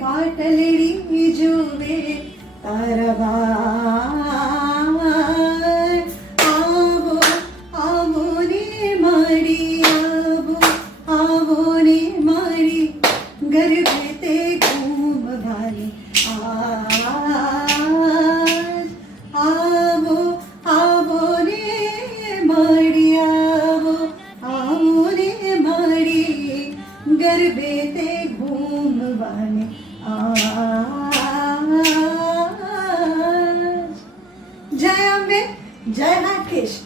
વાટલડી જોવે તારા બાર. આવો આવો રે મારી, આવો આવો રે મારી, ગરબે તે ઘૂમવાની આજ. આવો આવો રે મારી, આવો આવો રે મારી, ગરબે તે ઘૂમવાની આજ. જય અંબે, જય નાગેશ.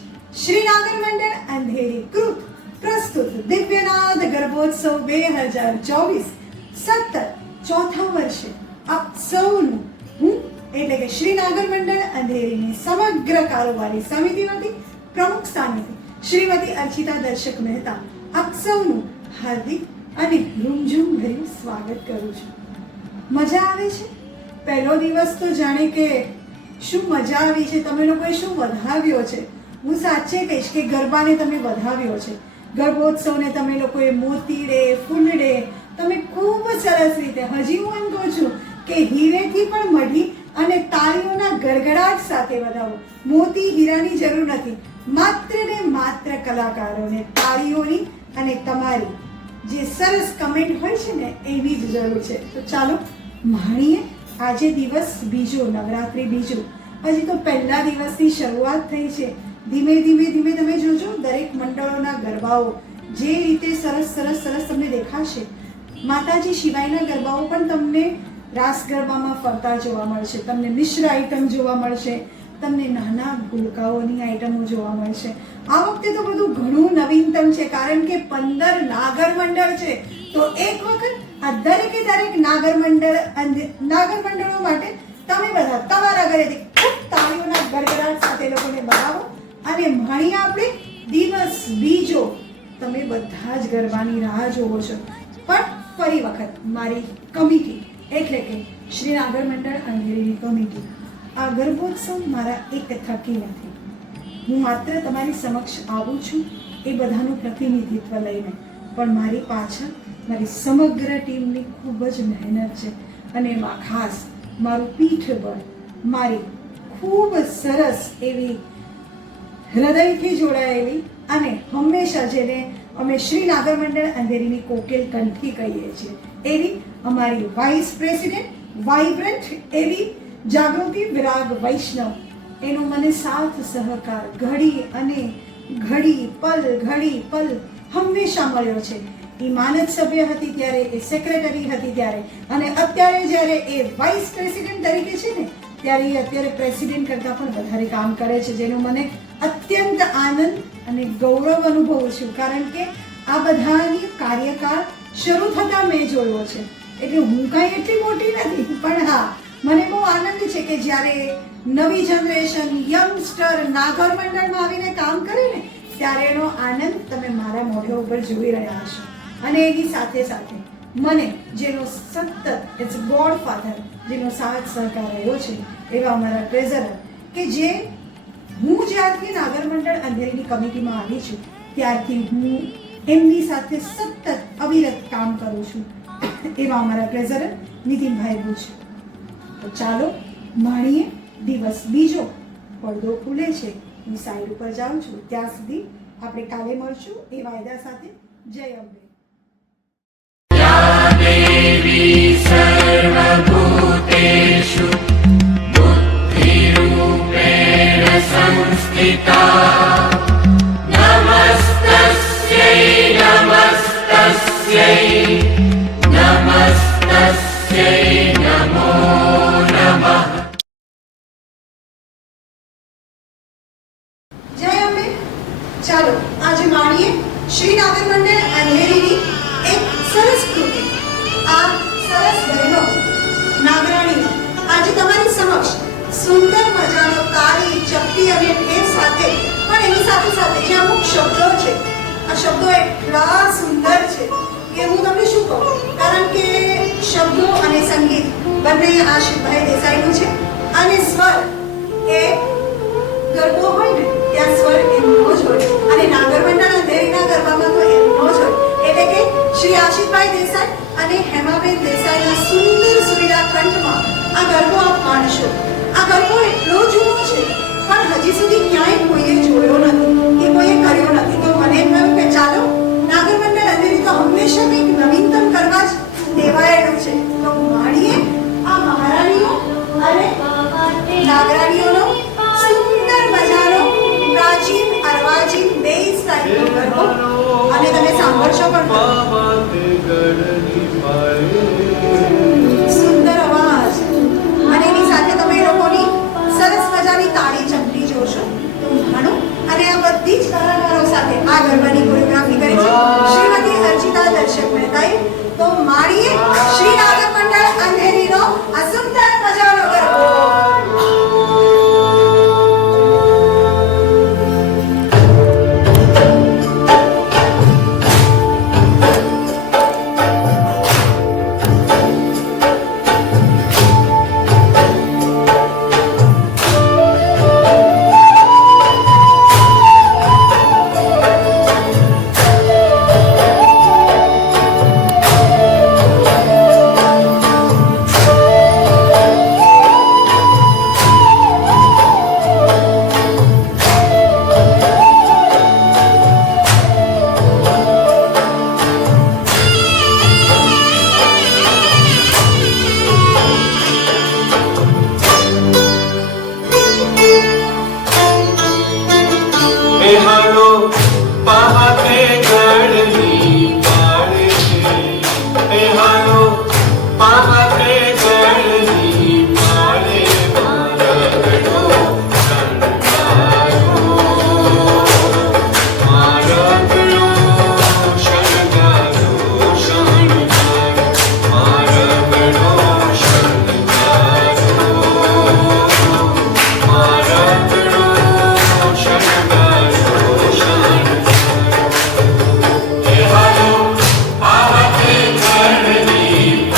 શ્રી નાગર મંડળ અંધેરી કૃત પ્રસ્તુત દિવ્યનાદ ગર્ભોત્સવ 2024 સતત ચોથા વર્ષે આપ સૌનું હું એટલે કે શ્રી નાગર મંડળ અંધેરીની સમગ્ર કારોબારી સમિતિમાંથી પ્રમુખ સ્થાનેથી શ્રીમતી અર્ચિતા દર્શક મહેતા આપ સૌનું હાર્દિક અને રૂમઝૂમ ભર્યું સ્વાગત કરું છું. મજા આવે છે? પહેલો દિવસ તો જાણે કે શું મજા આવી છે, તમે લોકોએ શું વધાવ્યો છે. હું સાચે કહીશ કે ગરબાને તમે વધાવ્યો છે. ગર્ભોત્સવને તમે લોકોએ મોતીડે ફૂલડે તમે ખૂબ સરસ રીતે, હજી હું એમ કહું છું કે હીરેથી પણ મઢી અને તાળીઓના ગડગડાટ સાથે વધાવો. મોતી હીરાની જરૂર નથી, માત્ર ને માત્ર કલાકારોને તાળીઓની અને તમારી જે સરસ કમેન્ટ હોય છે ને એની જ જરૂર છે. તો ચાલો માણીએ. આજે દિવસ બીજો, નવરાત્રી બીજો. હજી તો પહેલા દિવસની શરૂઆત થઈ છે. ધીમે ધીમે ધીમે તમે જોજો દરેક મંડળોના ગરબાઓ જે રીતે સરસ સરસ સરસ તમને દેખાશે. માતાજી સિવાયના ગરબાઓ પણ તમને રાસ ગરબામાં ફરતા જોવા મળશે. તમને મિશ્ર આઈટમ જોવા મળશે, તમને નાના ભૂલકાઓની આઈટમો જોવા મળશે. આ વખતે તો બધું ઘણું નવીનતમ છે, કારણ કે 15 નાગર મંડળ છે. તો એક વખત આ દરેકે દરેક નાગર મંડળો માટે તમે બધા તમારા ઘરેથી ખૂબ તાળીઓના ગડગડાટ સાથે લોકોને બોલાવો અને માણીએ આપણે દિવસ બીજો. તમે બધા જ ગરબાની રાહ જોવો છો, પણ ફરી વખત મારી કમિટી એટલે કે શ્રી નાગર મંડળ અંધેરીની કમિટી, આ ગર્ભોત્સવ મારા એક થકી નથી. હું માત્ર તમારી સમક્ષ આવું છું એ બધાનું પ્રતિનિધિત્વ લઈને, પણ મારી પાછળ મારી સમગ્ર ટીમની ખૂબ જ મહેનત છે. અને એમાં ખાસ મારું પીઠબળ, મારી ખૂબ સરસ એવી હૃદયથી જોડાયેલી અને હંમેશા જેને અમે શ્રી નાગર મંડળ અંધેરીની કોકેલ કંઠી કહીએ છીએ એવી અમારી વાઇસ પ્રેસિડેન્ટ, વાઇબ્રન્ટ એવી જાગૃતિ વિરાગ વૈષ્ણવ, એનો મને સાથ સહકાર ઘડી અને ઘડી પલ હંમેશા મળ્યો છે. એ માનદ સભ્ય હતી ત્યારે, એ સેક્રેટરી હતી ત્યારે, અને અત્યારે જ્યારે એ વાઇસ પ્રેસિડેન્ટ તરીકે છે ને ત્યારે એ અત્યારે પ્રેસિડેન્ટ કરતાં પણ વધારે કામ કરે છે, જેનો મને અત્યંત આનંદ અને ગૌરવ અનુભવું છું. કારણ કે આ બધાની કાર્યકાળ શરૂ થતાં મેં જોયો છે, એટલે હું કાંઈ એટલી મોટી નથી, પણ હા મને બહુ આનંદ છે કે જ્યારે નવી જનરેશન યંગસ્ટર નાગર મંડળમાં આવીને કામ કરે ને ત્યારે એનો આનંદ તમે મારા મોઢા ઉપર જોઈ રહ્યા હશો. અને એની સાથે સાથે મને જેનો સતત ઇટ્સ ગોડ ફાધર જેનો સાથ સહકાર રહ્યો છે એવા અમારા ટ્રેઝરર, કે જે હું જ્યારથી નાગર મંડળ અંધેરીની કમિટીમાં આવી છું ત્યારથી હું એમની સાથે સતત અવિરત કામ કરું છું, એવા અમારા ટ્રેઝરર નીતિનભાઈ ભુજ. તો ચાલો માણીએ. દિવસ બીજો પડદો ખુલે છે, હું સાઈડ ઉપર જાઉં છું. ત્યાં સુધી આપણે કાલે મળશું એ વાયદા સાથે. જય અંબે. દેવી સર્વભૂતેષુ બુદ્ધિરૂપેણ સંસ્થિતા નમસ્તસ્યૈ નમસ્તસ્યૈ નમસ્તસ્યૈ નમો નમઃ. જય અંબે. ચાલો આજે માણીએ શ્રી નાગર મંડળ અંધેરીની એક સરસ કૃતિ. આ સરસ બહેનો નાગરાણીઓ આજે તમારી સમક્ષ સુંદર મજાનો તાળી, ચપટી અને ઠેર સાથે, પણ એની સાથે સાથે જે અમુક શબ્દો છે, આ શબ્દો એટલા સુંદર છે કે હું તમને શું કહું, કારણ કે શબ્દો અને સંગીત બંને આશિષભાઈ દેસાઈનું છે, અને સ્વર એ ગરબો હોય ને ત્યાં સ્વર એમનો જ હોય, અને નાગર મંડળ અંધેરીના ગરબામાં તો એમનો જ હોય. એટલે કે શ્રી આશિષભાઈ દેસાઈ અને હેમાબેન દેસાઈના સુંદર આ ગરબો આપ માણશો. આ ગરબો એટલો જૂનો છે પણ હજી સુધી ક્યાંય કોઈએ જોયો નથી કે કોઈએ કર્યો નથી. તો મને એમ થયું કે ચાલો નાગર મંડળ અંધેરી તો હંમેશા કંઈક નવીનતમ કરવા જ ટેવાયેલું છે. તો માણીએ આ મહારાણીઓ અને નાગરાણીઓનો સુંદર મજાનો પ્રાચીન અર્વાચીન બે સ્ટાઇલનો ગરબો. અને તમે સાંભળશો પણ સુંદર અવાજ અને એની સાથે તમે એ લોકોની સરસ મજાની તાળી ચમકી જોશો. તો માણો અને આ બધી જ કલાકારો સાથે આ ગરબાની કોરિયોગ્રાફી કરી છે શ્રીમતી અર્ચિતા દર્શક મહેતાએ. તો માણીએ શ્રી નાગર મંડળ અંધેરીનો આ સુંદર મજાનો ગરબો. बेहालो पहाते गढ़नी पाड़े बेहालो पहाते गढ़नी पाड़े मारगड़ो शणगारो मारगड़ो शणगारो मारगड़ो शणगारो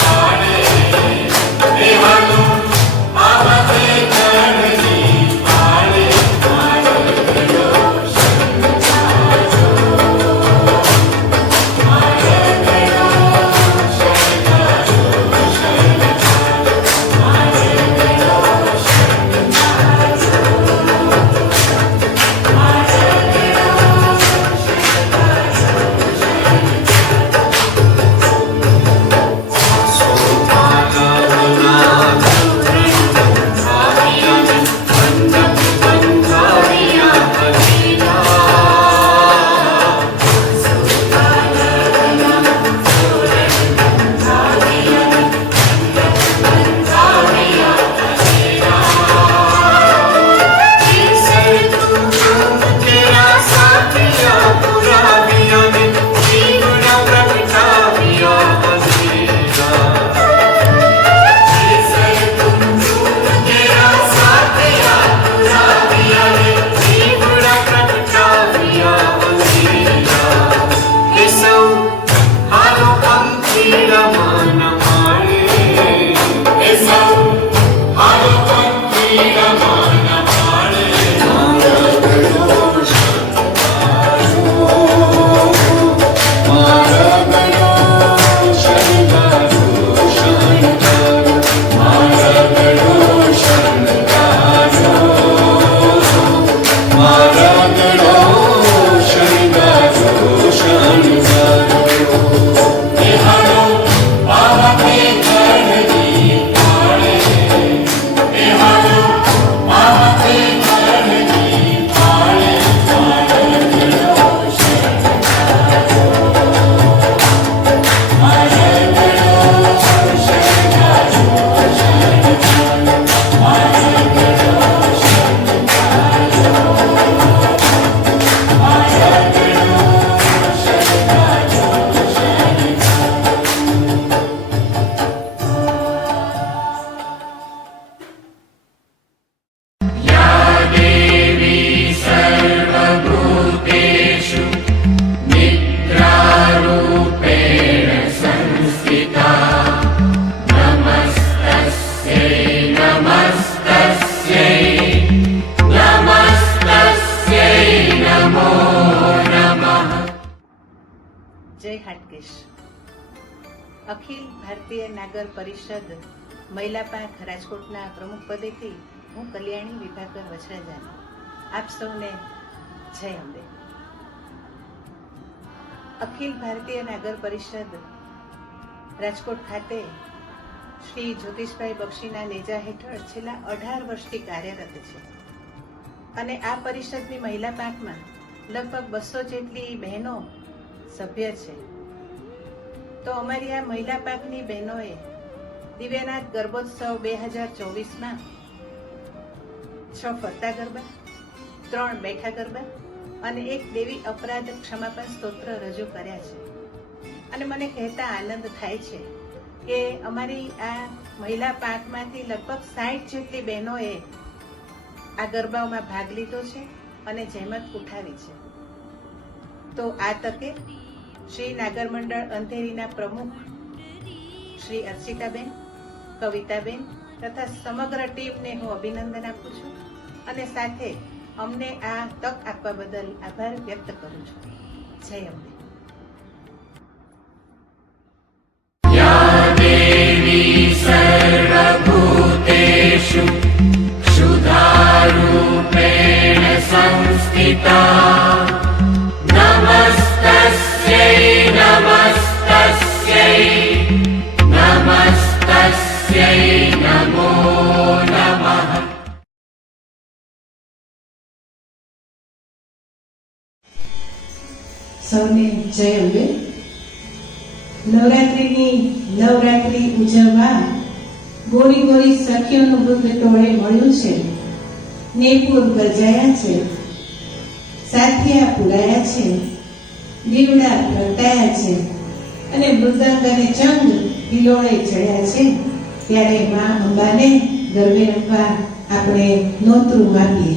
જય હાટકેશ. અખિલ ભારતીય નાગર પરિષદ મહિલા પાંખ રાજકોટના પ્રમુખ પદેથી હું કલ્યાણી વિભાકર વચરાજાની આપ સૌને જય અંબે. અખિલ ભારતીય નાગર પરિષદ રાજકોટ ખાતે શ્રી જ્યોતિષભાઈ બક્ષીના નેજા હેઠળ છેલ્લા 18 વર્ષથી કાર્યરત છે અને આ પરિષદની મહિલા પાંખમાં લગભગ 200 જેટલી બહેનો સભ્ય છે. તો અમારી આ મહિલા પાંખની બહેનોએ દિવ્યનાથ ગર્ભોત્સવ 2024માં 6 ફરતા ગરબા, 3 બેઠા ગરબા અને 1 દેવી અપરાધ ક્ષમાપન સ્તોત્ર રજૂ કર્યા છે. અને મને કહેતા આનંદ થાય છે કે અમારી આ મહિલા પાંખમાંથી લગભગ 60 જેટલી બહેનોએ આ ગરબાઓમાં ભાગ લીધો છે અને જહેમત ઉઠાવી છે. તો આ તકે શ્રી નાગર મંડળ અંધેરીના પ્રમુખ શ્રી અર્ચિતાબેન, કવિતાબેન તથા સમગ્ર ટીમને હું અભિનંદન આપું છું અને સાથે અમને આ તક આપવા બદલ આભાર વ્યક્ત કરું છું. જય અંબે. या देवी सर्वभूतेषु क्षुधारूपेण संस्थिता नमस्तस्यै नमस्तस्यै नमस्तस्यै नमो नमः. સૌને જય અંબે. નવરાત્રી ઉજવવા ગોરી ગોરી સખીઓનું વૃંદ ટોળે મળ્યું છે. નેપુર ગરજાયા છે, સાથિયા પુરાયા છે, દીવડા પ્રગટાયા છે અને મૃદંગ અને ચંગ હિલોળે ચડ્યા છે. ત્યારે મા અંબાને ગરબે રમવા આપણે નોતરું માપીએ.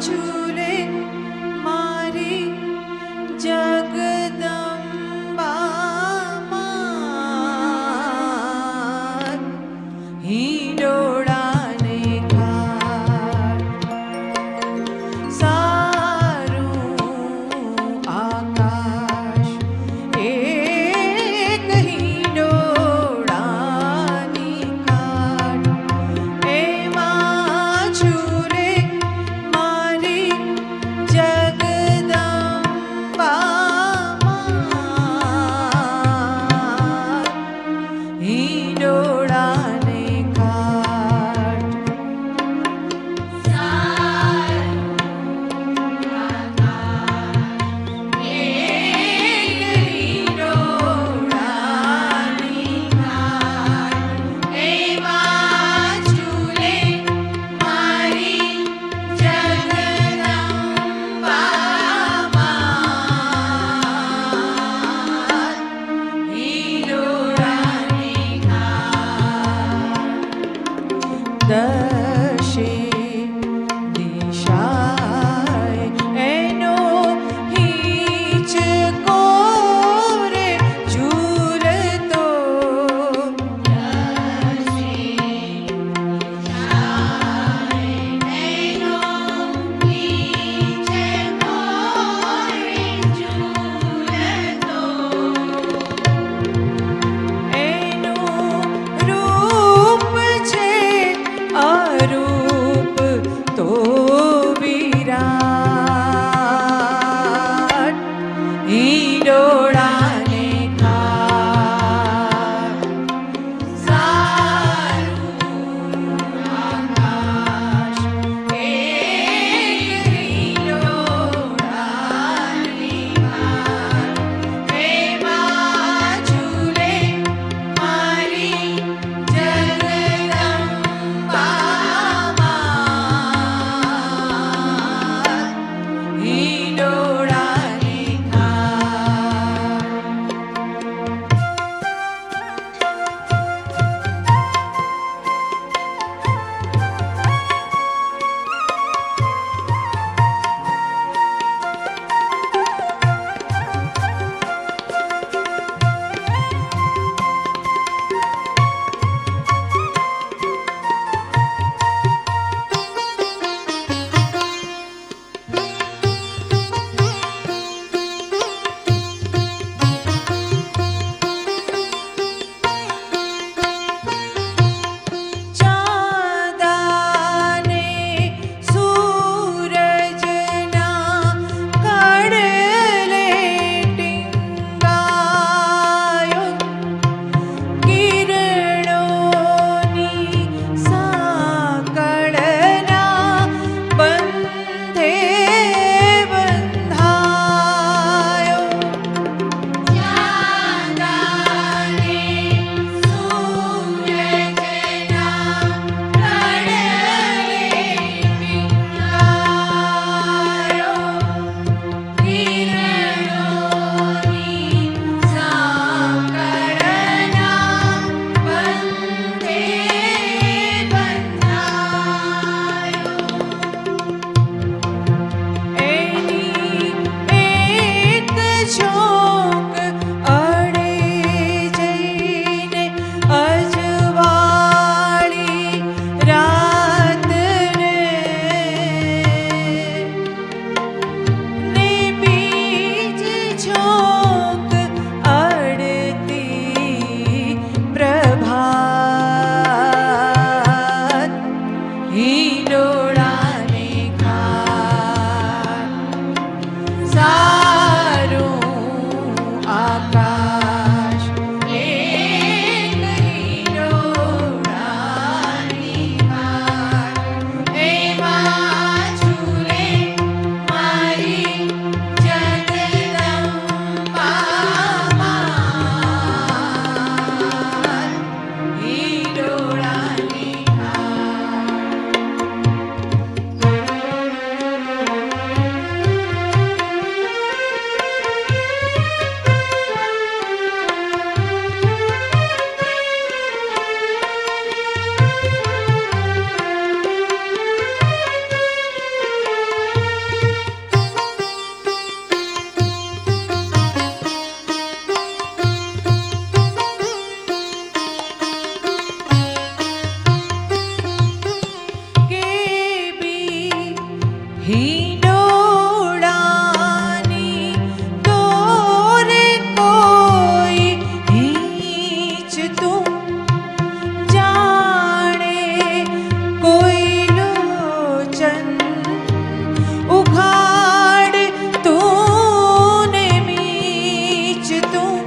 ઝૂલે મારી જગદંબા હિંડોળાને ઘાટ સારું આકાશ એક હિંડોળાની ઘાટ એમાં ઝૂલે મારી હિંડોળાની દોરે કોઈ હીંચતું જાણે કોઈ લોચન ઉઘાડતું ને મીચતું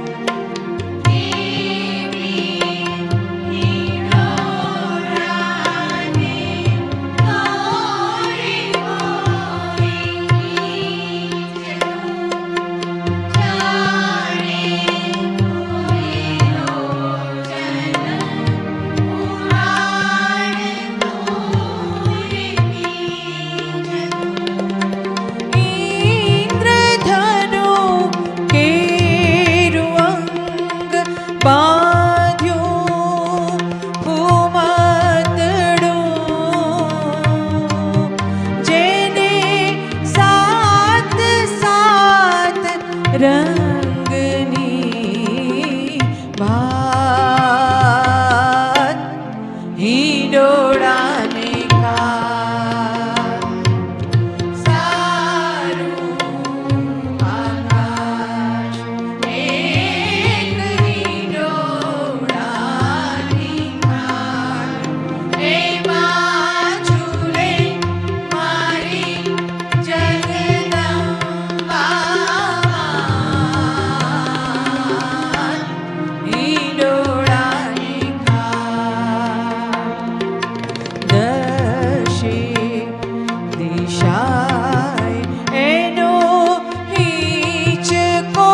ઇન્દ્રધનુ કેરું અંગ બાંધ્યું ભૂમતડું જેને સાત સાત રંગની ભાત હિંડોળાને સારું આકાશ એક હિંડોળાની ખાટ એમાં ઝૂલે મારી જગદંબા હિંડોળાની ખાટ દશે દિશાએ એનો હિંચકો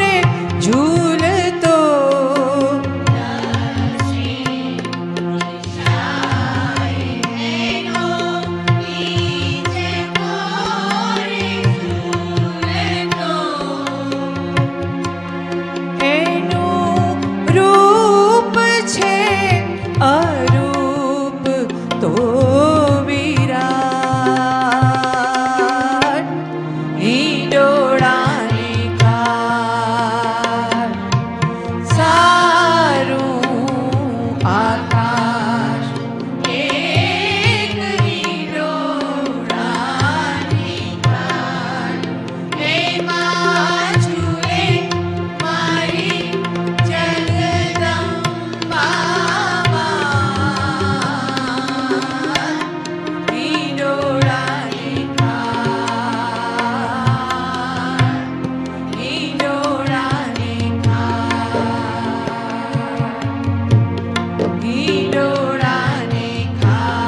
રે ઝૂલતો એનું રૂપ છે અરૂપ તો વિરાટ હિંડોળાની ખાટ સારું આકાશ એક હિંડોળાની ખાટ એમાં ઝૂલે મારી જગદંબા હિંડોળાની ખાટ હિંડોળાની ખાટ હિંડોળાની ખાટ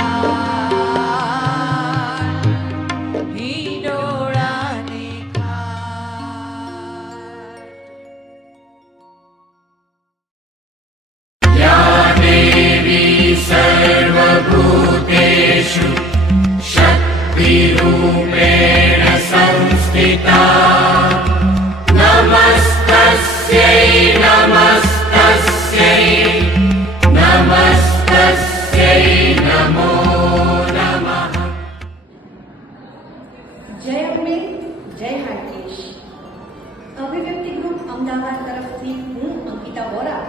હિંડોળાની ખાટ या देवी सर्वभूतेषु शक्तिरूपेण संस्थिता नमस्तस्यै नमस्तस्यै नमस्तस्यै नमो नमः જય અંબે જય હાટકેશ. અભિવ્યક્તિ ગ્રુપ અમદાવાદ તરફથી હું અંકિતા વોરા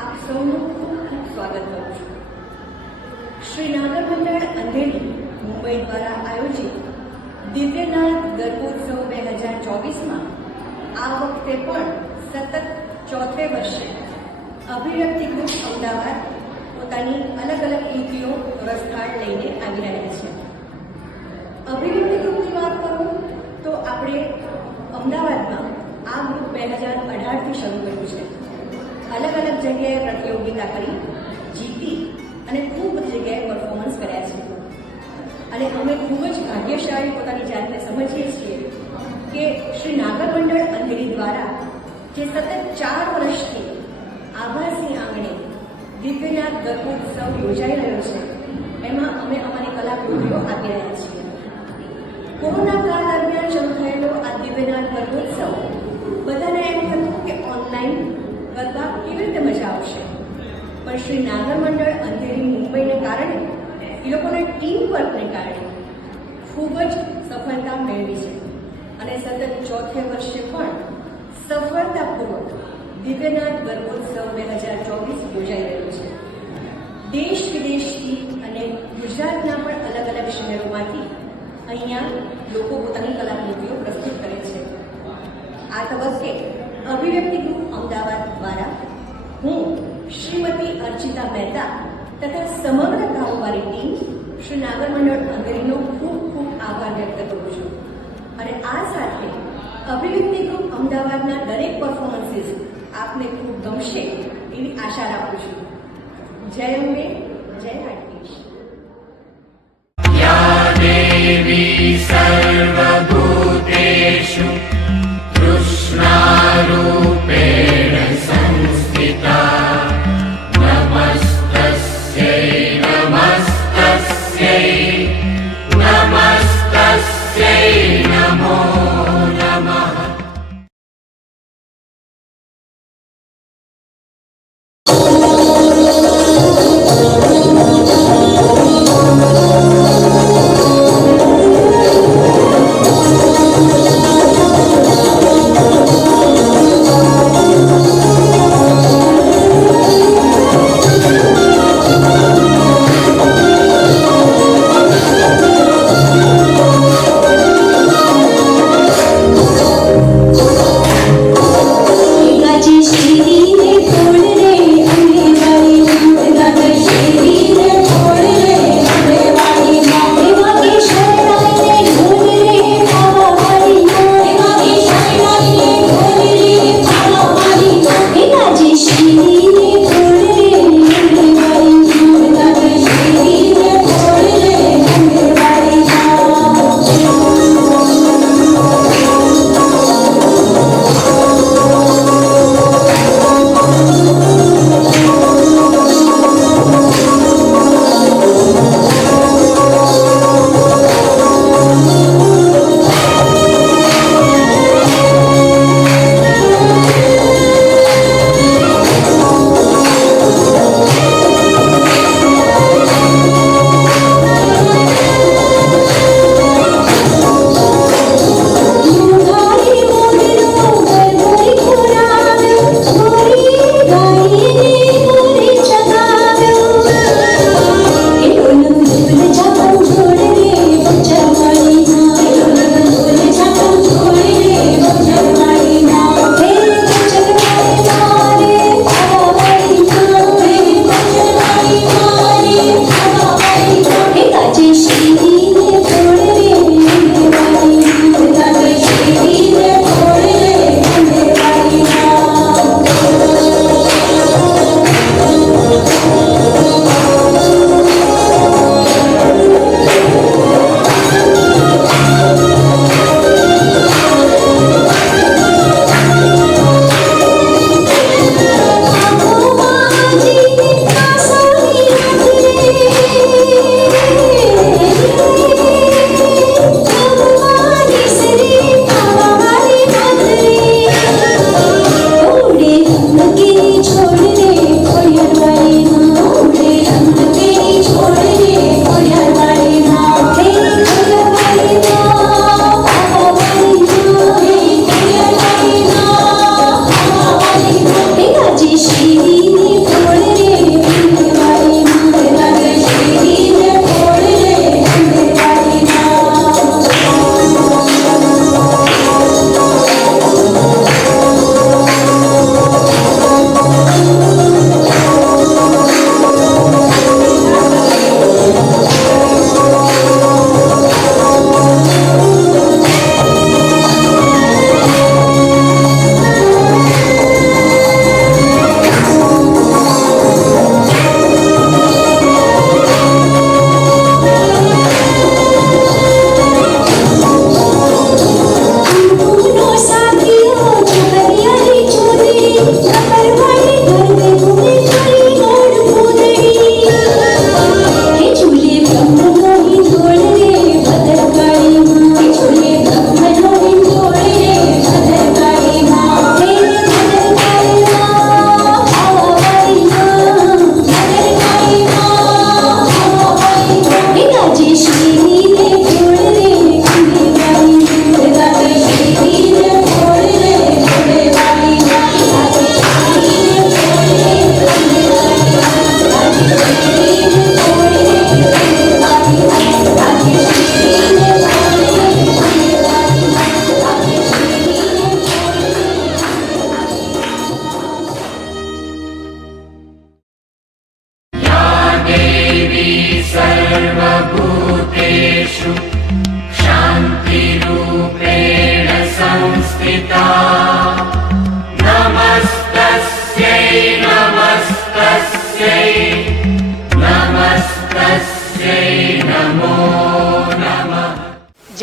આપ સૌનું ખૂબ ખૂબ સ્વાગત કરું છું. શ્રી નાગર મંડળ અંધેરી મુંબઈ દ્વારા આયોજિત દિવ્યનાથ ગર્ભોત્સવ 2024માં આ વખતે પણ સતત ચોથે વર્ષે અભિવ્યક્તિ ગ્રુપ અમદાવાદ પોતાની અલગ અલગ કૃતિઓ રસથાળ લઈને આવી રહ્યા છે. અભિવ્યક્તિ ગ્રુપની વાત કરું તો આપણે અમદાવાદમાં આ ગ્રુપ 2018થી શરૂ કર્યું છે. અલગ અલગ જગ્યાએ પ્રતિયોગિતા કરી જીતી અને ખૂબ બધી જગ્યાએ પરફોર્મન્સ કર્યા છે. અને અમે ખૂબ જ ભાગ્યશાળી પોતાની જાતને સમજીએ છીએ કે શ્રી નાગર મંડળ અંધેરી દ્વારા જે સતત 4 વર્ષથી આભાસી આંગણે દિવ્યનાથ ગર્ભોત્સવ યોજાઈ રહ્યો છે એમાં અમે અમારી કલાકૃતિઓ આપી રહ્યા છીએ. કોરોના કાળ દરમિયાન શરૂ થયેલો આ દિવ્યનાથ ગર્ભોત્સવ બધાને એમ થતું કે ઓનલાઈન ગરબા કેવી રીતે મજા આવશે, પણ શ્રી નાગર મંડળ અંધેરી મુંબઈને કારણે એ લોકોના ટીમ વર્કને કારણે ખૂબ જ સફળતા મેળવી છે અને સતત ચોથે વર્ષે પણ સફળતાપૂર્વક દિવ્યનાથ ગર્ભોત્સવ 2024 યોજાઈ રહ્યો છે. દેશ વિદેશથી અને ગુજરાતના પણ અલગ અલગ શહેરોમાંથી અહીંયા લોકો પોતાની કલાકૃતિઓ પ્રસ્તુત કરે છે. આ તબક્કે અભિવ્યક્તિ ગ્રુપ અમદાવાદ દ્વારા હું શ્રીમતી અર્ચિતા મહેતા તથા સમગ્ર કારોબારી ટીમ શ્રી નાગર મંડળ અંધેરીનો ખૂબ ખૂબ આભાર વ્યક્ત કરું છું. અને આ સાથે અભિવ્યક્તિ ગ્રુપ અમદાવાદના દરેક પરફોર્મન્સીસ આપને ખૂબ ગમશે એવી આશા રાખું છું. જય અંબે, જય હાટકેશ. या देवी सर्वभूतेषु कृष्णारूपेण संस्थिता नमस्तस्यै नमस्तस्यै नमस्तस्यै नमो नमः.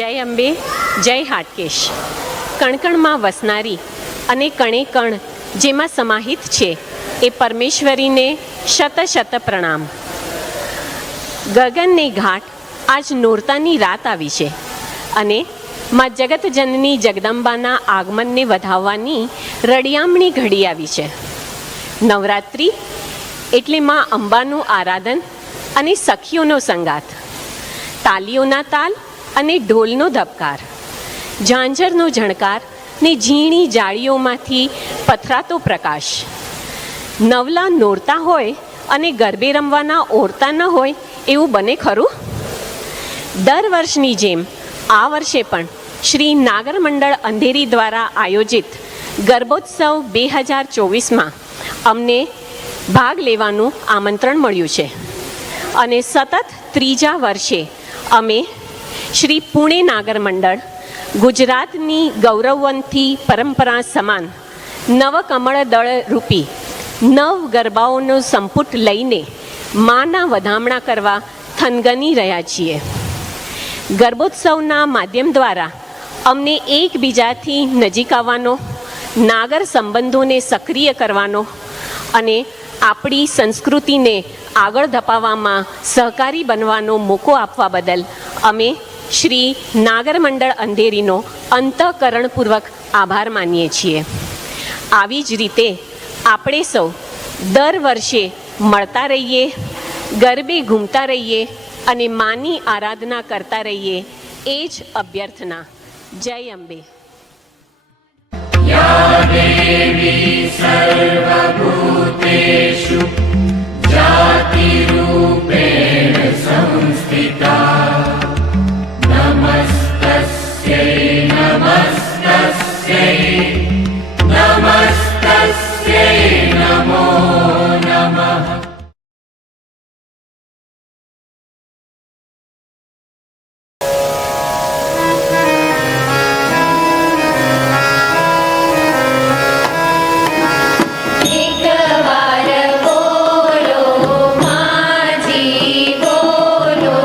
જય અંબે, જય હાટકેશ. કણકણમાં વસનારી અને કણે કણ જેમાં સમાહિત છે એ પરમેશ્વરીને શત શત પ્રણામ. ગગનને ઘાટ આજ નોરતાની રાત આવી છે અને માં જગતજનની જગદંબાના આગમનને વધાવવાની રડિયામણી ઘડી આવી છે. નવરાત્રિ એટલે માં અંબાનું આરાધન અને સખીઓનો સંગાત, તાલીઓના તાલ અને ઢોલનો ધબકાર, ઝાંઝરનો ઝણકાર ને ઝીણી જાળીઓમાંથી પથરાતો પ્રકાશ. નવલા નોરતા હોય અને ગરબે રમવાના ઓરતા ન હોય એવું બને ખરું? દર વર્ષની જેમ આ વર્ષે પણ શ્રી નાગર મંડળ અંધેરી દ્વારા આયોજિત ગરબોત્સવ 2024માં અમને ભાગ લેવાનું આમંત્રણ મળ્યું છે અને સતત ત્રીજા વર્ષે અમે શ્રી પુણે નાગર મંડળ ગુજરાતની ગૌરવવંતી પરંપરા સમાન નવકમળ દળ રૂપી 9 ગરબાઓનો સંપુટ લઈને માના વધામણા કરવા થનગની રહ્યા છીએ. ગરબોત્સવના માધ્યમ દ્વારા અમને એકબીજાથી નજીક આવવાનો, નાગર સંબંધોને સક્રિય કરવાનો અને આપણી સંસ્કૃતિને આગળ ધપાવવામાં સહકારી બનવાનો મોકો આપવા બદલ અમે શ્રી નાગર મંડળ અંધેરીનો અંતઃકરણપૂર્વક આભાર માનીએ છીએ. આવી જ રીતે આપણે સૌ દર વર્ષે મળતા રહીએ, ગરબે ઘૂમતા રહીએ અને માની આરાધના કરતા રહીએ, એ જ અભ્યર્થના. જય અંબે. या देवी सर्वभूतेषु जातिरूपेण संस्थिता नमस्तस्यै नमस्तस्यै नमस्तस्यै नमो नमः. એકવાર બોલો માજી બોલો,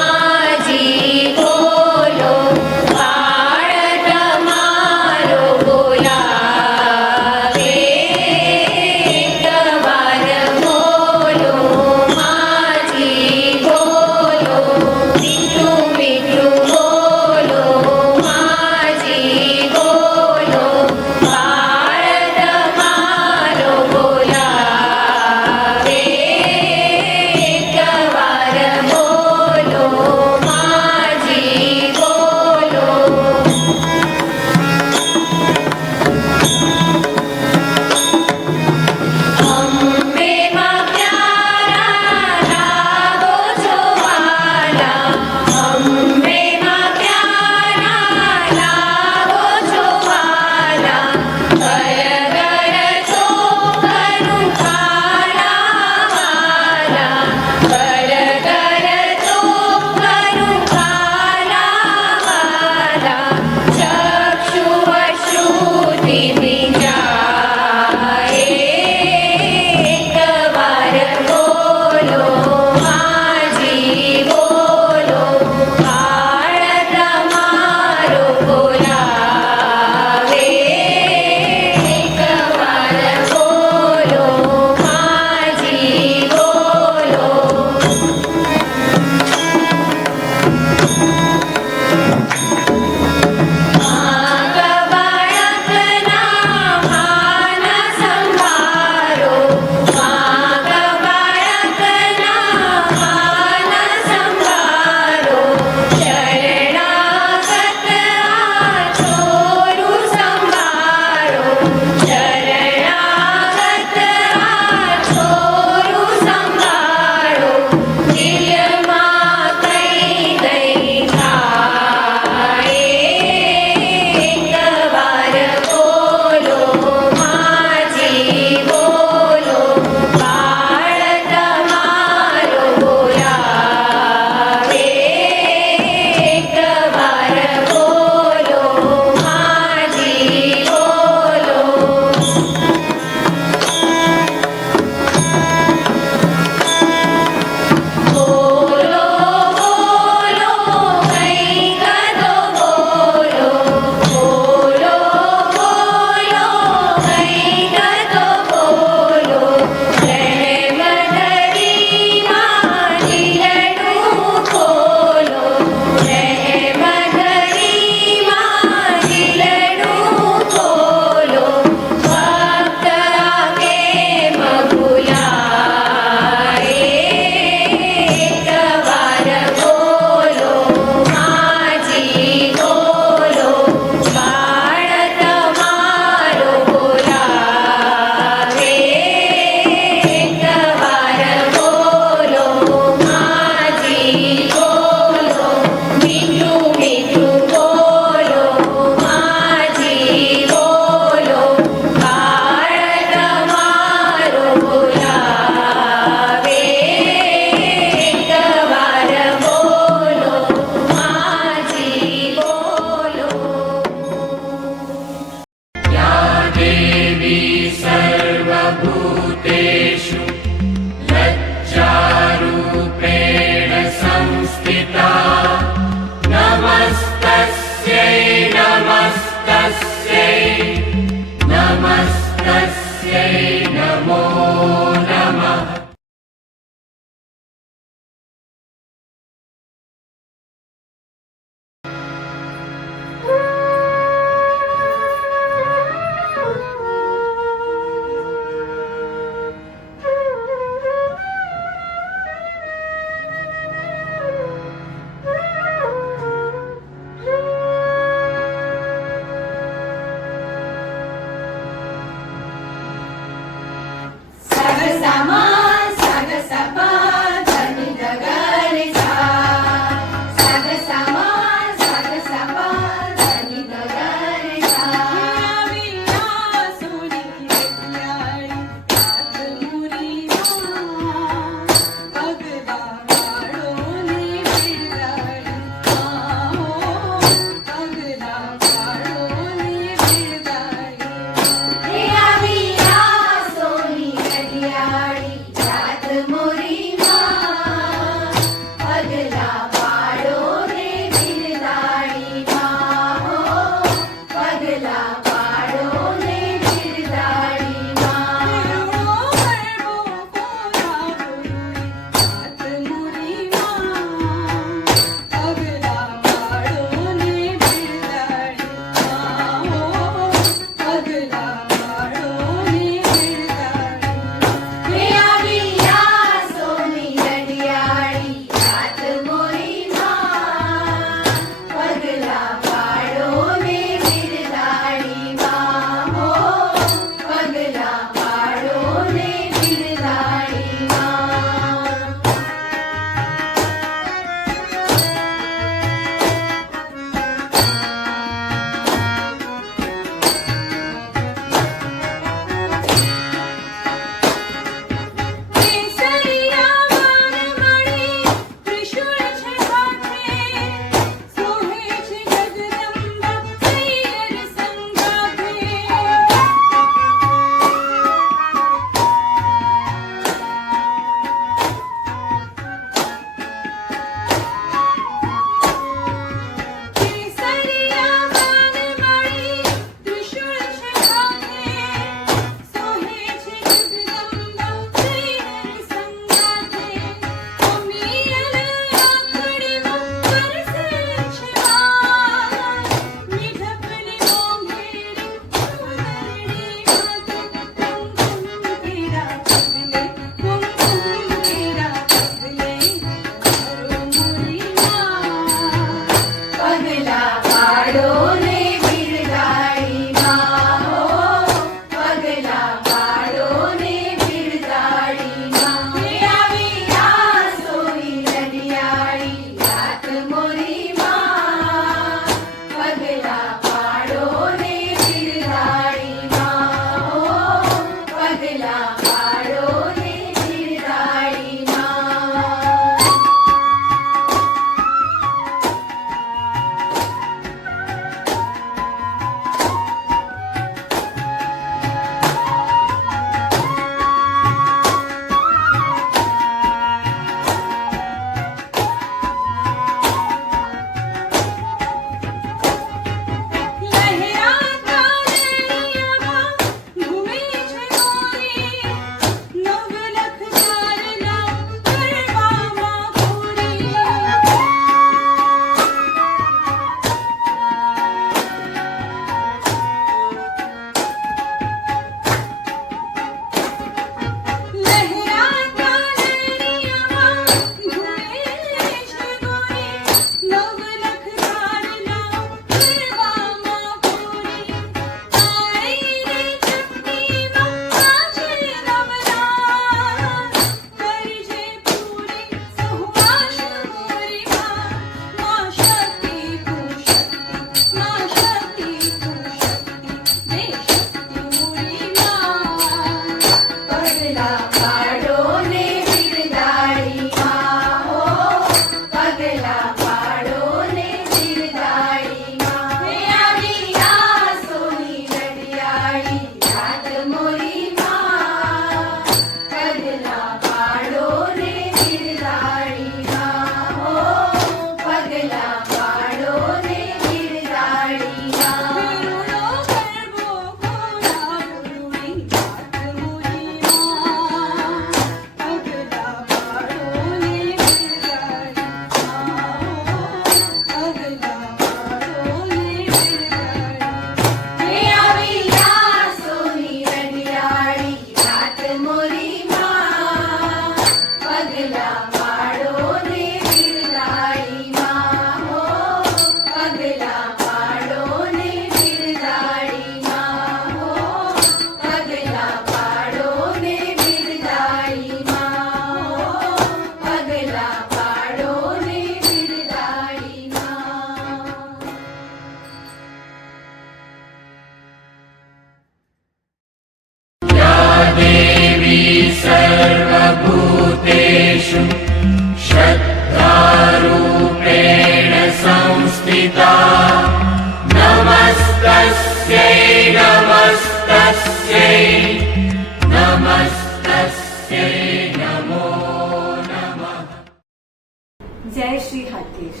જય શ્રી હાકેશ,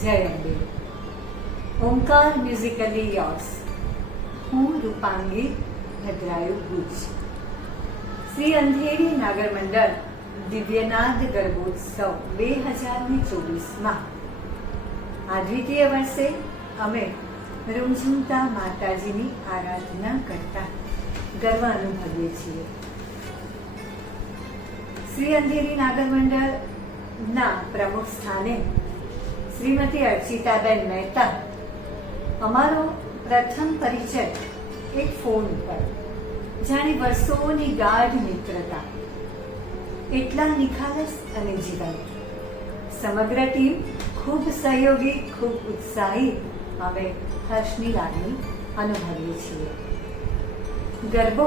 જય અંબે. ઓમકાર મ્યુઝિકલી યોર્સ. હું રૂપાંગી ભદ્રાયુ ભુજ. શ્રી અંધેરી નાગર મંડળ દિવ્યનાદ ગર્ભોત્સવ 2024માં આ દ્વિતીય વર્ષે અમે રૂમઝૂમતા માતાજીની આરાધના કરતા ગર્વ અનુભવીએ છીએ. શ્રી અંધેરી નાગર મંડળના પ્રમુખ સ્થાને શ્રીમતી અર્ચિતાબેન મહેતા અમારો પ્રથમ પરિચય એક ફોન પર, જાણે વર્ષોની ગાઢ મિત્રતા, એટલા નિખાલસ અને જીવંત. સમગ્ર ટીમ ખૂબ સહયોગી, ખૂબ ઉત્સાહી. અમે હર્ષની લાગણી અનુભવીએ છીએ. ગરબો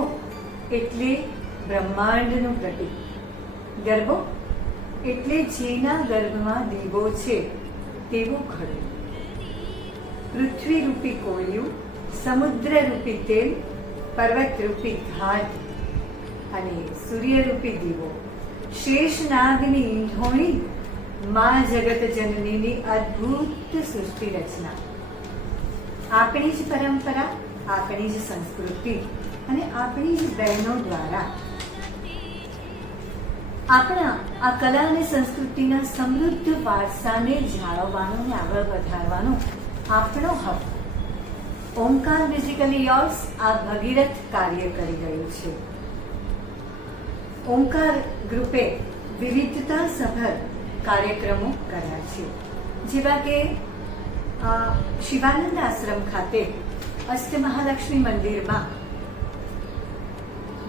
એટલે બ્રહ્માંડનું પ્રતીક. ગરબો એટલે જેના ગર્ભમાં દીવો છે તેવું ખડું. પૃથ્વી રૂપી કોળિયું, સમુદ્ર રૂપી તેલ, પર્વત રૂપી ઘાટ અને સૂર્ય રૂપી દીવો, શેષ નાગની ઈંઢોણી, મા જગત જનનીની અદ્ભુત સૃષ્ટિ રચના. આપણી જ પરંપરા, આપણી જ સંસ્કૃતિ અને આપણી જ બહેનો દ્વારા આપણા આ કલા અને સંસ્કૃતિના સમૃદ્ધ વારસાને જાળવવાનો અને આગળ વધારવાનો આપણો હક. ઓમકાર મ્યુઝિકલી યોર્સ આ ભગીરથ કાર્ય કરી રહ્યું છે. ઓમકાર ગ્રુપે વિવિધતા સભર કાર્યક્રમો કર્યા છે, જેવા કે શિવાનંદ આશ્રમ ખાતે અષ્ટમહાલક્ષ્મી મંદિરમાં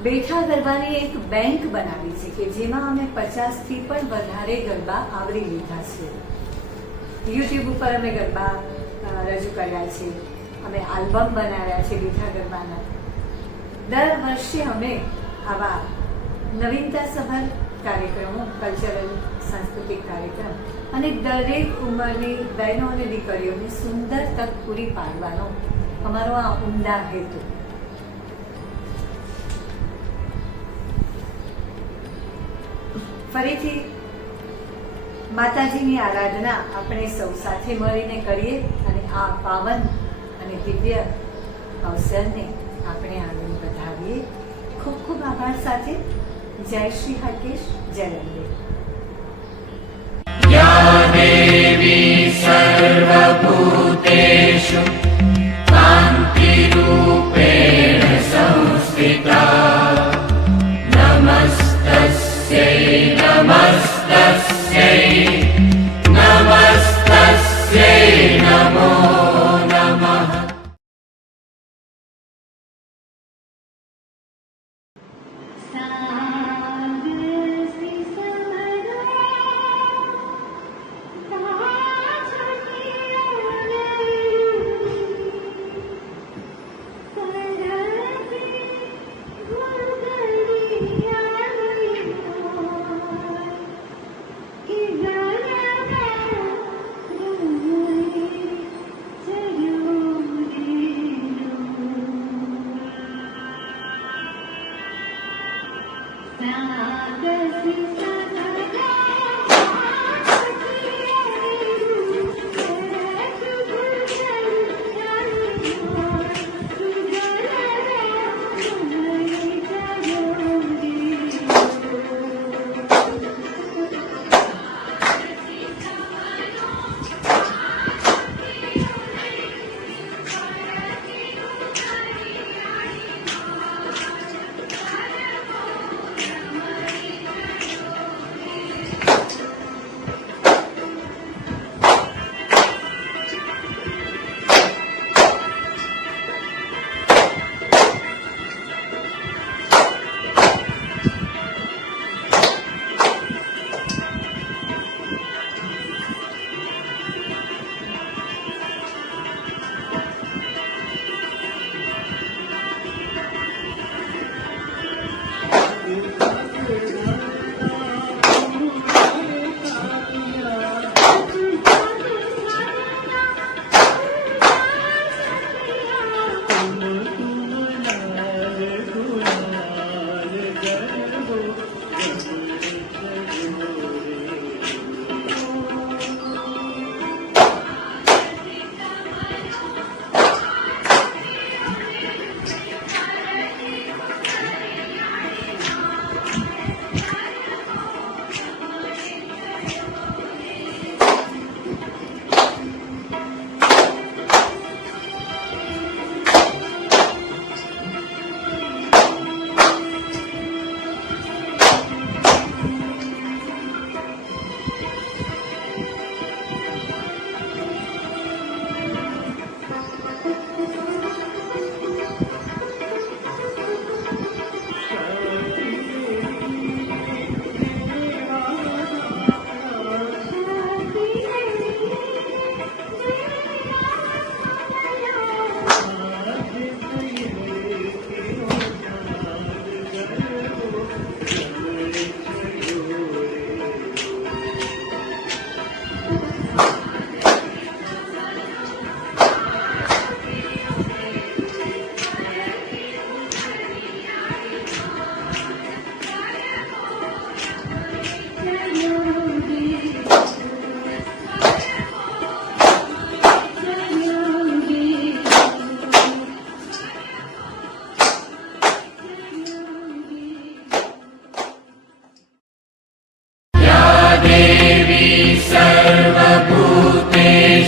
બેઠા ગરબાની એક બેંક બનાવી છે કે જેમાં અમે 50થી પણ વધારે ગરબા આવરી લીધા છે. યુટ્યુબ ઉપર અમે ગરબા રજૂ કર્યા છે, અમે આલ્બમ બનાવ્યા છે બેઠા ગરબાના. દર વર્ષે અમે આવા નવીનતા સભર કાર્યક્રમો, કલ્ચરલ સાંસ્કૃતિક કાર્યક્રમ અને દરેક ઉંમરની બહેનો અને દીકરીઓને સુંદર તક પૂરી પાડવાનો અમારો આ ઉમદા હેતુ. ફરીથી માતાજીની આરાધના આપણે સૌ સાથે મળીને કરીએ અને આ પાવન અને દિવ્ય અવસરને આપણે આગળ વધાવીએ. ખૂબ ખૂબ આભાર સાથે. જય શ્રી હાકેશ, જય અંબે. या देवी सर्वभूतेषु कान्तिरूपेण संस्थिता नमस्तस्यै नमस्तस्यै नमस्तस्यै नमो नमः. सागर से समा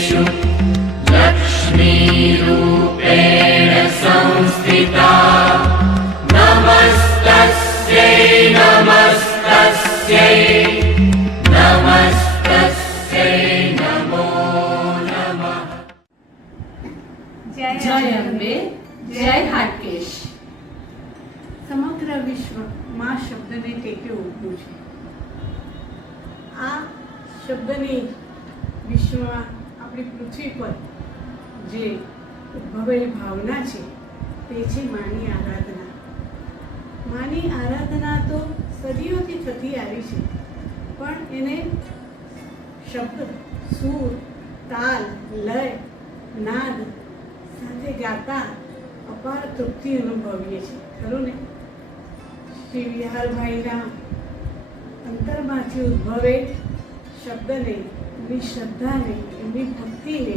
भूतेषु लक्ष्मीरूपेण संस्थिता नमस्तस्यै नमस्तस्यै नमस्तस्यै नमो नमः જય અંબે, જય હાટકેશ. સમગ્ર વિશ્વ માં શબ્દને ટેકે ઊભું છે. આ શબ્દની વિશ્વમાં આપણી પૃથ્વી પર જે ઉદ્ભવેલી ભાવના છે તે છે માની આરાધના. માની આરાધના તો સદીઓથી થતી આવી છે, પણ એને શબ્દ, સૂર, તાલ, લય, નાદ સાથે ગાતા અપાર તૃપ્તિ અનુભવીએ છીએ, ખરું ને? શ્રી વિહારભાઈના અંતરમાંથી ઉદ્ભવે શબ્દને, એમની શ્રદ્ધાને, એમની ભક્તિને,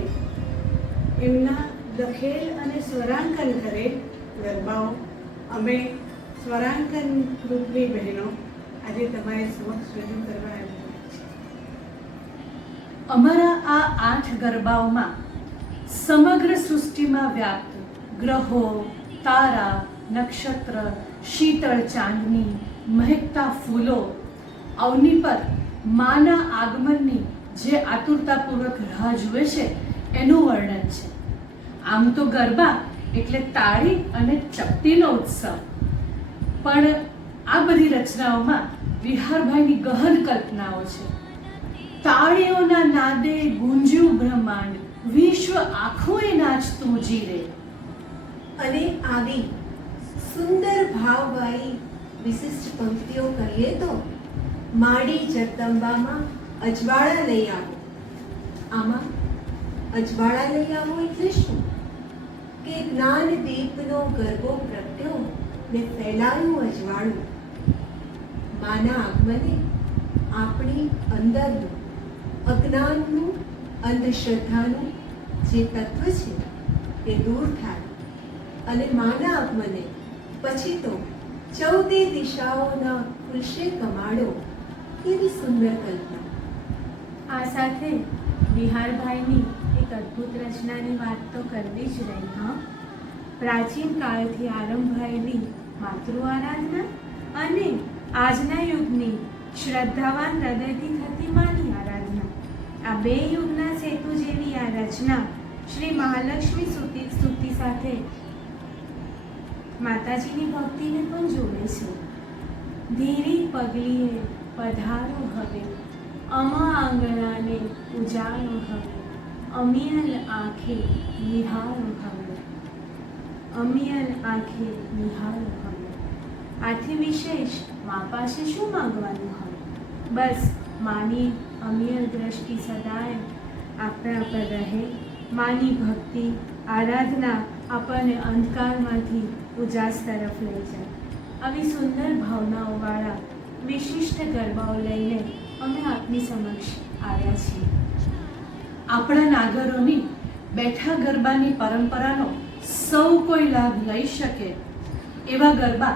એમના લખેલ અને સ્વરાંકન કરેલ ગરબાઓ અમે સ્વરાંકન ગ્રુપની બહેનો આજે તમારી સમક્ષ રજૂ કરવા આવી છે. અમારા આ 8 ગરબાઓમાં સમગ્ર સૃષ્ટિમાં વ્યાપ્ત ગ્રહો, તારા, નક્ષત્ર, શીતળ ચાંદની, મહેકતા ફૂલો, અવની પર માના આગમનની જે આતુરતાપૂર્વક રાહ જુએ છે એનું વર્ણન છે. આમ તો ગરબા એટલે તાળી અને ચપટીનો ઉત્સવ, પણ આ બધી રચનાઓમાં વિહારભાઈની ગહન કલ્પનાઓ છે. તાળીઓના નાદે ગુંજ્યું બ્રહ્માંડ, વિશ્વ આખું એ નાચતું જીરે. અને આવી સુંદર ભાવવાળી વિશિષ્ટ પંક્તિઓ કહીએ તો માડી જગદંબામાં અજવાળા લઈ આવો. આમાં અજવાળા લઈ આવો એટલે શું? કે જ્ઞાન દીપનો ગરબો પ્રગટ્યો ને ફેલાયું અજવાળું. માના આગમને આપણી અંદરનું અજ્ઞાનનું, અંધશ્રદ્ધાનું જે તત્વ છે તે દૂર થાય અને માના આગમને પછી તો 14 દિશાઓના ખુલશે કમાડો. કેવી સુંદર કલ્પના! આ સાથે વિહારભાઈની એક અદ્ભુત રચનાની વાત તો કરવી જ રહી. હા, પ્રાચીન કાળથી આરંભાયેલી માતૃ આરાધના અને આજના યુગની શ્રદ્ધાવાન હૃદયથી થતી માની આરાધના, આ બે યુગના સેતુ જેવી આ રચના શ્રી મહાલક્ષ્મી સ્તુતિ સાથે માતાજીની ભક્તિને પણ જોડે છે. ધીરી પગલીએ પધારો હવે, અમા આંગણાને ઉજાડો હવે, અમિયલ આંખે નિહાળો હવે, અમિયલ આંખે નિહાળો હવે. આથી વિશેષ મા પાસે શું માંગવાનું હવે? બસ માની અમિયલ દ્રષ્ટિ સદાય આપણા પર રહે. માની ભક્તિ આરાધના આપણને અંધકારમાંથી ઉજાસ તરફ લઈ જાય. આવી સુંદર ભાવનાઓવાળા વિશિષ્ટ ગરબાઓ લઈને અમે આપની સમક્ષ આવ્યા છીએ. આપણા નાગરોની બેઠા ગરબાની પરંપરાનો સૌ કોઈ લાભ લઈ શકે એવા ગરબા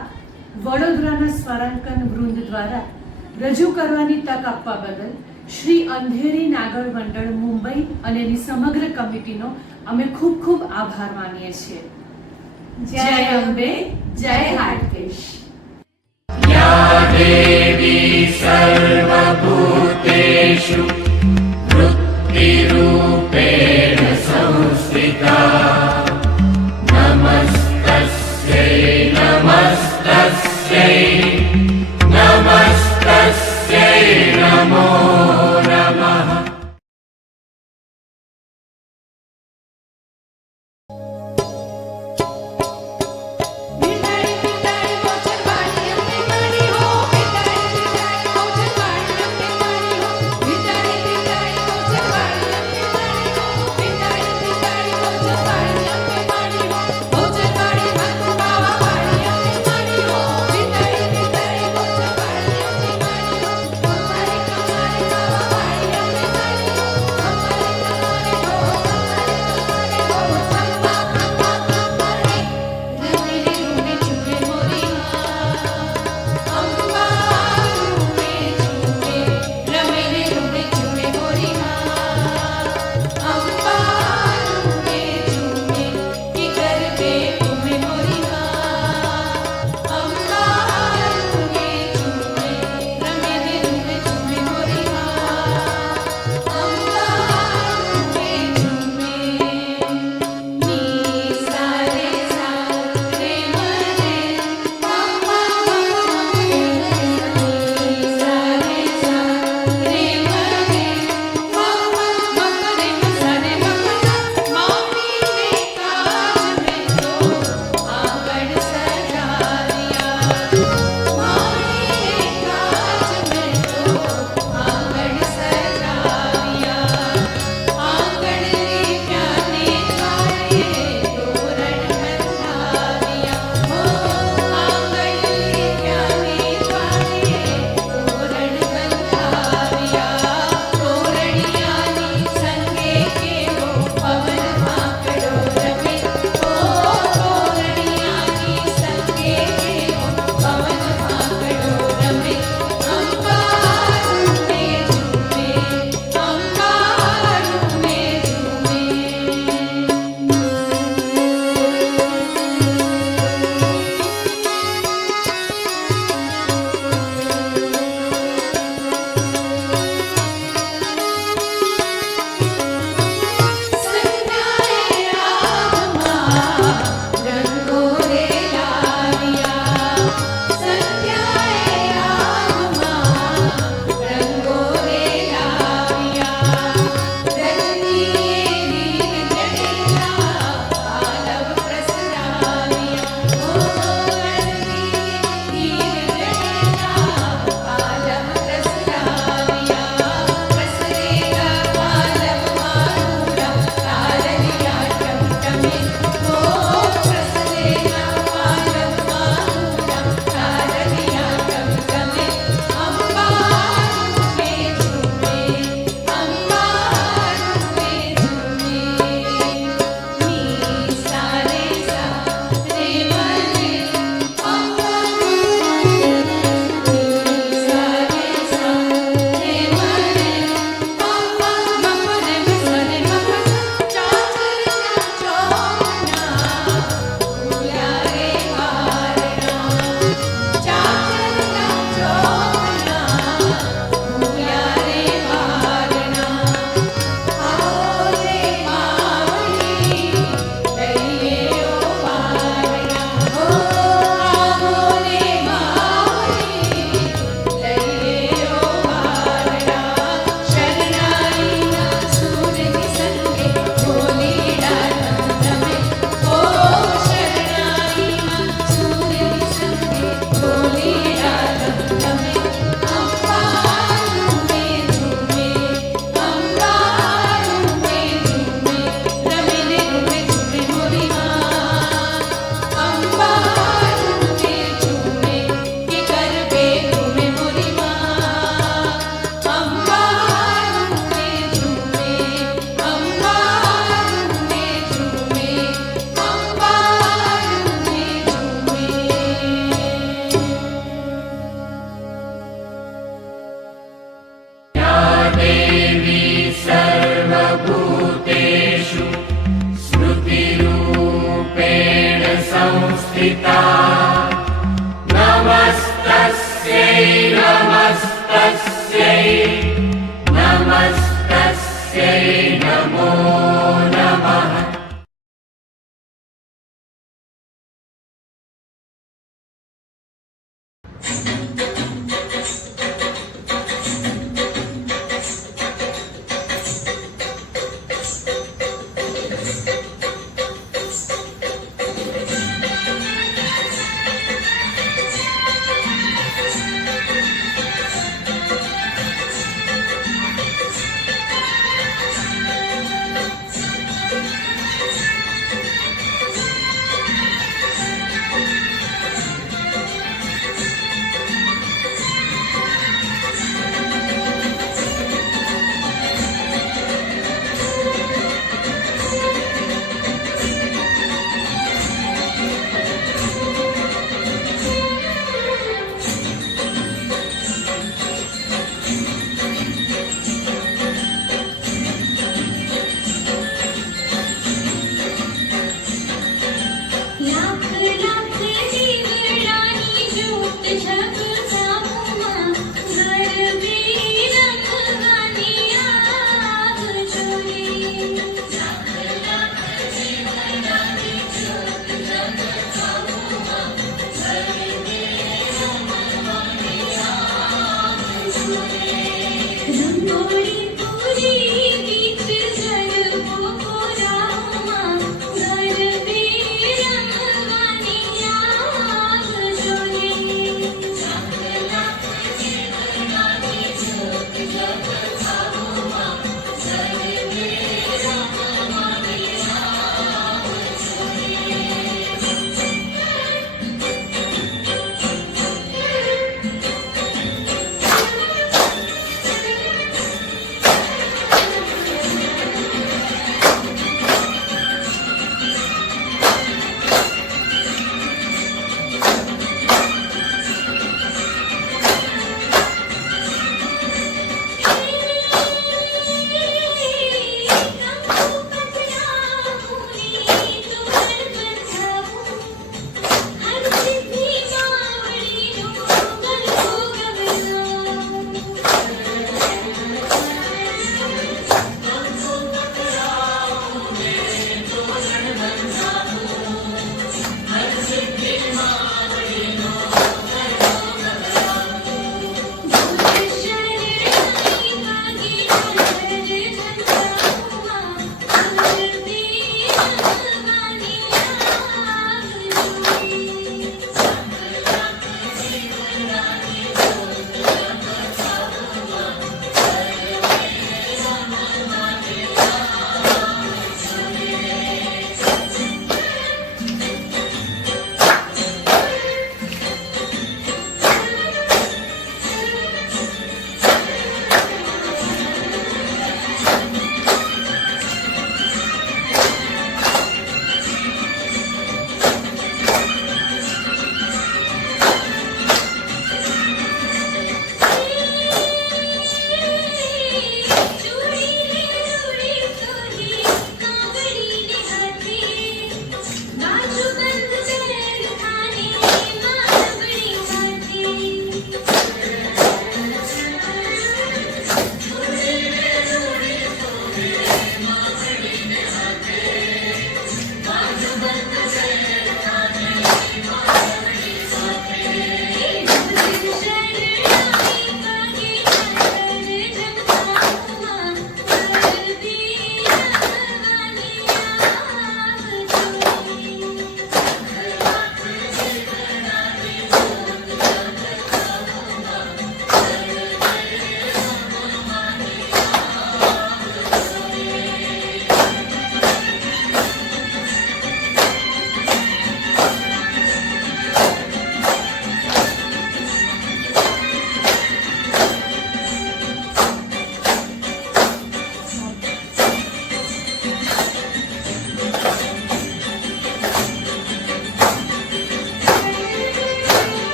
વડોદરાના સ્વરાંકન વૃંદ દ્વારા રજૂ કરવાની તક આપવા બદલ શ્રી અંધેરી નાગર મંડળ મુંબઈ અને એની સમગ્ર કમિટીનો અમે ખૂબ ખૂબ આભાર માનીએ છીએ. જય અંબે, જય હાટકેશ. या देवी सर्वभूतेषु वृत्तिरूपेण संस्थिता नमस्तस्यै नमस्तस्यै नमस्तस्यै नमो नमः. બિરદાઈ બિરદાઈ મોચરવાડી અંબે મારી હો, બિરદાઈ બિરદાઈ મોચરવાડી नमस्तस्यै नमस्तस्यै नमो नमः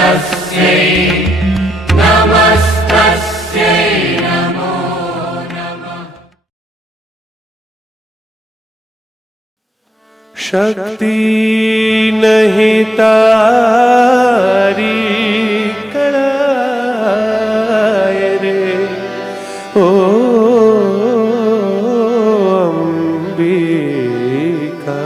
नमस्तस्यै नमस्तस्यै नमो नमः। शक्ति नहीं तारी कड़ाय रे ओ अंबिका।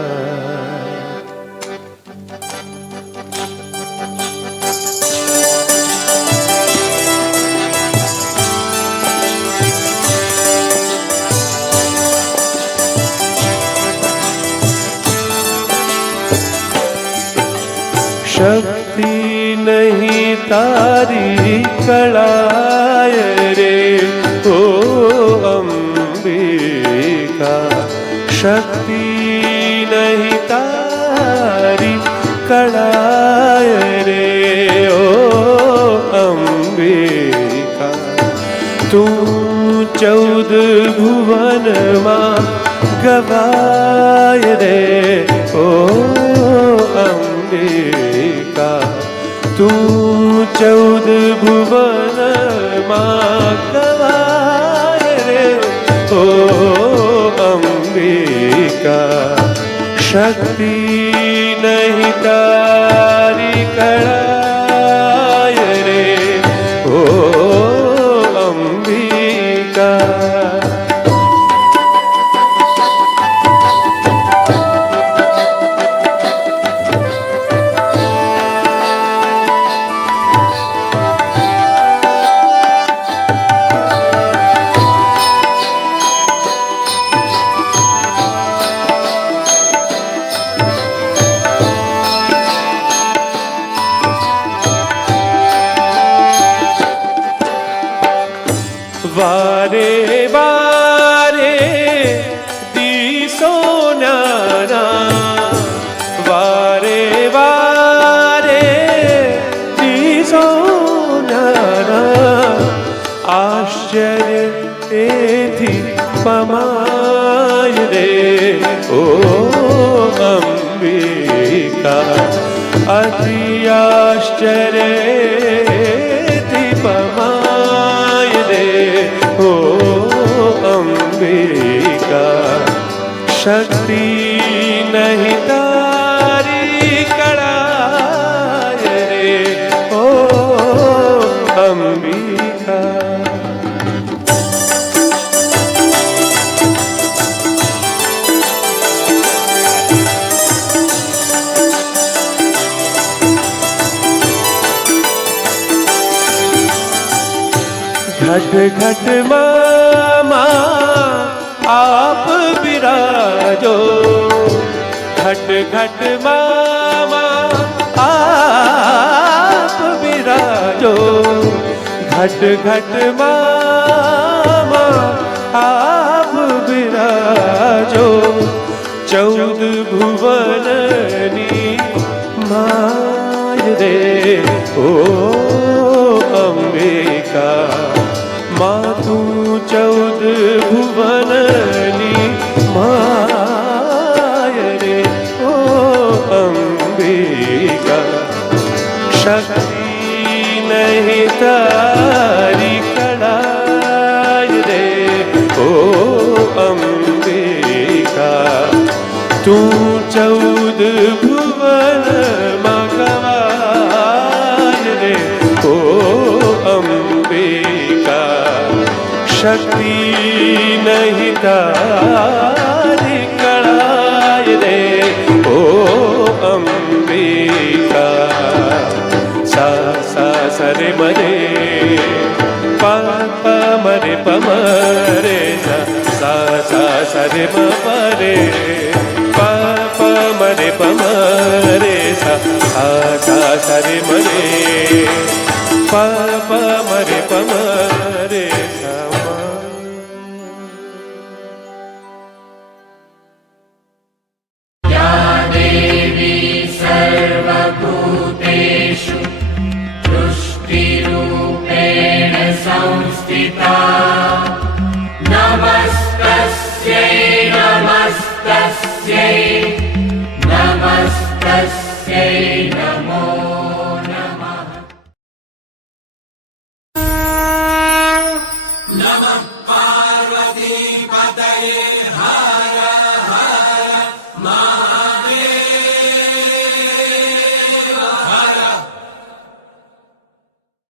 शक्ति नहीं तारी कड़ाय रे ओ अंबिका। शक्ति नहीं तारी कड़ाय रे ओ अंबिका। तू 14 भुवन मां गवाय रे ओ अंबिका। तू 14 भुवन मां गवाय रे ओ अंबिका। शक्ति नहीं तारी कड़ाय रे ओ अंबिका। वारे वारे दिसो न्याना। वारे वारे दिसो न्याना। आश्चर्य एथी पमाय रे ओ अंबिका। अति आश्चर्य एथी पमाय रे ओ अंबिका। शक्ति नहीं तारी कड़ाय रे ओ अंबिका। घट घट मामा आप विराजो। घट घट मामा आप विराजो। घट घट मामा आप विराजो। 14 भुवननी माय रे ओ अंबिका। माँ तू 14 भुवननी माय रे ओ अंबिका। शक्ति नहीं तारी कड़ाय रे ओ अंबिका। तू 14 भुवन मां गवाय रे ओ अंबिका। शक्ति नहीं तारी कड़ाय रे ओ अंबिका। सा सा सरे मरे पा पा मरे प मरे सा सा सा सरे म परे पा पा मरे प मरे सा सा सा सरे मरे पा पा मरे प मरे सा। या देवी सर्वभूतेषु तुष्टिरूपेण संस्थिता।